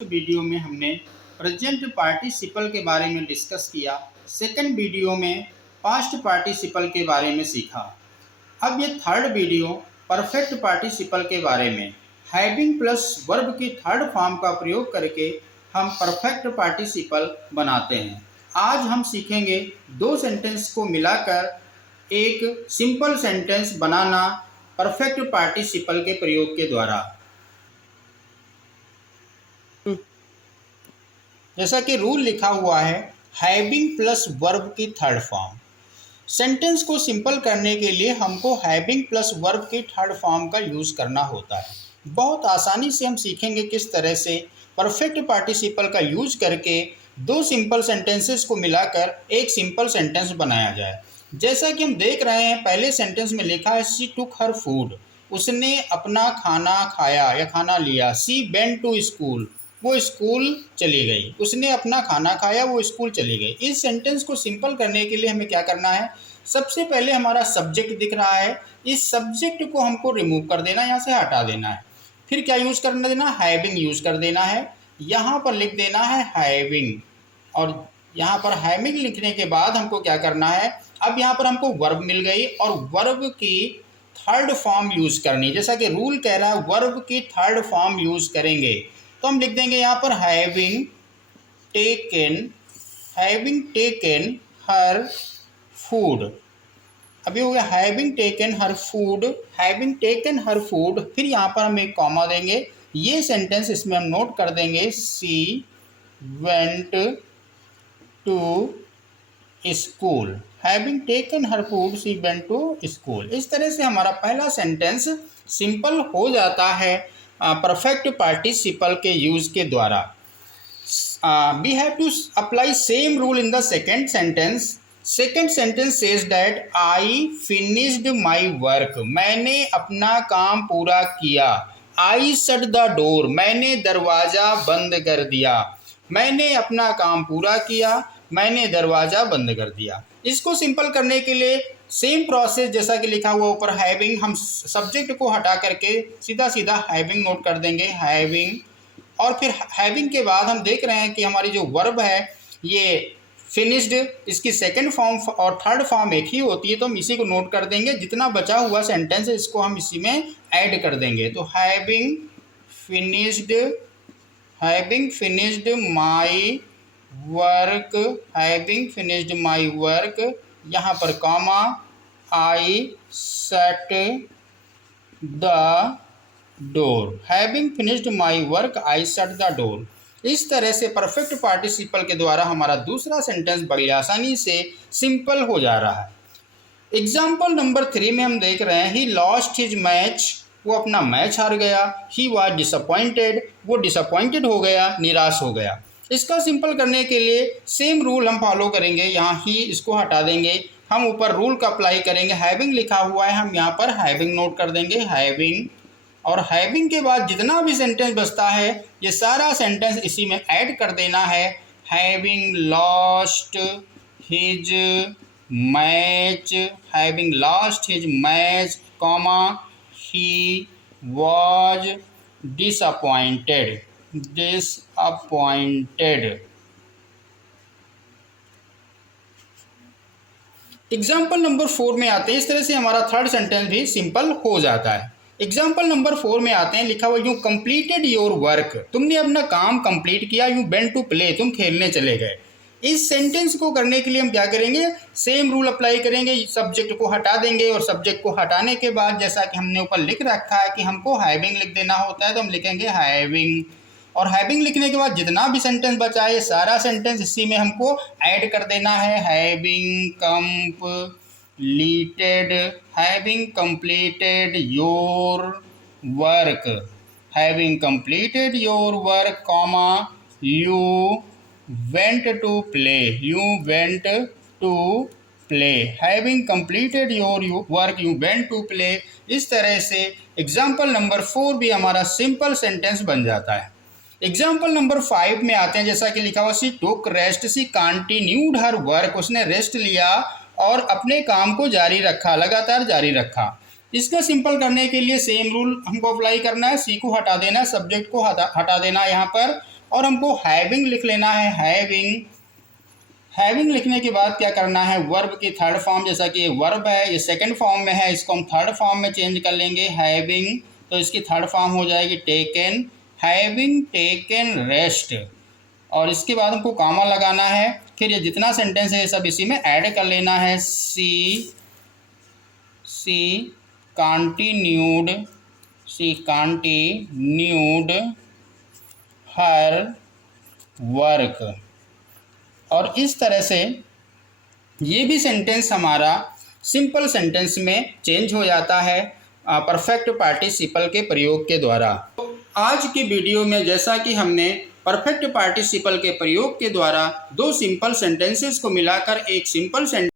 Video में हमने present participle के बारे में डिस्कस किया। सेकंड वीडियो में पास्ट पार्टिसिपल के बारे में सीखा। अब ये थर्ड वीडियो परफेक्ट पार्टिसिपल के बारे में हैविंग प्लस वर्ब की थर्ड फॉर्म का प्रयोग करके हम परफेक्ट पार्टिसिपल बनाते हैं। आज हम सीखेंगे दो सेंटेंस को मिलाकर एक सिंपल सेंटेंस बनाना परफेक्ट पार्टिसिपल के प्रयोग के द्वारा। जैसा कि रूल लिखा हुआ है हैविंग प्लस वर्ब की थर्ड फॉर्म। सेंटेंस को सिंपल करने के लिए हमको हैविंग प्लस वर्ब की थर्ड फॉर्म का यूज़ करना होता है। बहुत आसानी से हम सीखेंगे किस तरह से परफेक्ट पार्टिसिपल का यूज करके दो सिंपल सेंटेंसेस को मिलाकर एक सिंपल सेंटेंस बनाया जाए। जैसा कि हम देख रहे हैं पहले सेंटेंस में लिखा है शी टुक हर फूड, उसने अपना खाना खाया या खाना लिया। शी वेंट टू स्कूल, वो स्कूल चली गई। उसने अपना खाना खाया, वो स्कूल चली गई। इस सेंटेंस को सिंपल करने के लिए हमें क्या करना है, सबसे पहले हमारा सब्जेक्ट दिख रहा है, इस सब्जेक्ट को हमको रिमूव कर देना, यहाँ से हटा देना है। फिर क्या यूज़ करना देना, हैविंग यूज़ कर देना है। यहाँ पर लिख देना है हैविंग, और यहाँ पर हैविंग लिखने के बाद हमको क्या करना है, अब यहाँ पर हमको वर्ब मिल गई और वर्ब की थर्ड फॉर्म यूज़ करनी। जैसा कि रूल कह रहा है वर्ब की थर्ड फॉर्म यूज़ करेंगे, तो हम लिख देंगे यहाँ पर हैविंग टेकन हर फूड। अभी हो गया हैविंग टेकन हर फूड। फिर यहाँ पर हम एक कॉमा देंगे। ये सेंटेंस इसमें हम नोट कर देंगे she went to school. Having taken her food she went to school. इस तरह से हमारा पहला सेंटेंस सिंपल हो जाता है परफेक्ट पार्टिसिपल के यूज़ के द्वारा। We have to apply same rule in the second sentence. Second sentence says that I finished my work, मैंने अपना काम पूरा किया। आई शट द डोर, मैंने दरवाज़ा बंद कर दिया। मैंने अपना काम पूरा किया, मैंने दरवाज़ा बंद कर दिया। इसको सिंपल करने के लिए सेम प्रोसेस जैसा कि लिखा हुआ ऊपर हैविंग, हम सब्जेक्ट को हटा करके सीधा सीधा हैविंग नोट कर देंगे हैविंग। और फिर हैविंग के बाद हम देख रहे हैं कि हमारी जो वर्ब है ये फिनिश्ड, इसकी सेकंड फॉर्म और थर्ड फॉर्म एक ही होती है, तो हम इसी को नोट कर देंगे। जितना बचा हुआ सेंटेंस है इसको हम इसी में ऐड कर देंगे। तो हैविंग फिनिश्ड माई वर्क, यहाँ पर comma, I shut the door. Having finished my work I shut the door. इस तरह से परफेक्ट पार्टिसिपल के द्वारा हमारा दूसरा सेंटेंस बड़ी आसानी से सिंपल हो जा रहा है। एग्जाम्पल नंबर 3 में हम देख रहे हैं ही लॉस्ट हिज मैच, वो अपना मैच हार गया। ही वॉज डिसअपॉइंटेड, वो डिसअपॉइंटेड हो गया, निराश हो गया। इसका सिंपल करने के लिए सेम रूल हम फॉलो करेंगे। यहाँ ही इसको हटा देंगे, हम ऊपर रूल का अप्लाई करेंगे। हैविंग लिखा हुआ है, हम यहाँ पर हैविंग नोट कर देंगे हैविंग, और हैविंग के बाद जितना भी सेंटेंस बचता है ये सारा सेंटेंस इसी में ऐड कर देना है। Having lost his match, comma, he was disappointed. Example number 4 में आते हैं। इस तरह से हमारा थर्ड सेंटेंस भी सिंपल हो जाता है। एग्जाम्पल नंबर 4 में आते हैं, लिखा हुआ यू कंप्लीटेड योर वर्क, तुमने अपना काम कंप्लीट किया। यू वेंट टू प्ले, तुम खेलने चले गए। इस सेंटेंस को करने के लिए हम क्या करेंगे, सेम रूल अप्लाई करेंगे। सब्जेक्ट को हटा देंगे, और सब्जेक्ट को हटाने के बाद जैसा कि हमने ऊपर लिख रखा है कि हमको हैविंग लिख देना होता है, तो हम लिखेंगे हैविंग। और हैविंग लिखने के बाद जितना भी सेंटेंस बचा है सारा सेंटेंस इसी में हमको ऐड कर देना है। Having completed your work, comma, you went to play. Having completed your work, you went to play. इस तरह से एग्जाम्पल नंबर 4 भी हमारा सिंपल सेंटेंस बन जाता है। एग्जाम्पल नंबर 5 में आते हैं, जैसा कि लिखा हुआ सी टुक रेस्ट, सी कंटिन्यूड हर वर्क, उसने रेस्ट लिया और अपने काम को जारी रखा, लगातार जारी रखा। इसका सिंपल करने के लिए सेम रूल हमको अप्लाई करना है। सी को हटा देना, सब्जेक्ट को हटा देना यहाँ पर, और हमको हैविंग लिख लेना है। हैविंग लिखने के बाद क्या करना है, वर्ब की थर्ड फॉर्म, जैसा कि ये वर्ब है ये सेकंड फॉर्म में है, इसको हम थर्ड फॉर्म में चेंज कर लेंगे हैविंग, तो इसकी थर्ड फॉर्म हो जाएगी टेकन, हैविंग टेकन रेस्ट। और इसके बाद हमको कॉमा लगाना है। फिर ये जितना सेंटेंस है ये सब इसी में ऐड कर लेना है। सी कंटिन्यूड हर वर्क। और इस तरह से ये भी सेंटेंस हमारा सिंपल सेंटेंस में चेंज हो जाता है परफेक्ट पार्टिसिपल के प्रयोग के द्वारा। तो आज की वीडियो में जैसा कि हमने परफेक्ट पार्टिसिपल के प्रयोग के द्वारा दो सिंपल सेंटेंसेस को मिलाकर एक सिंपल सेंटेंस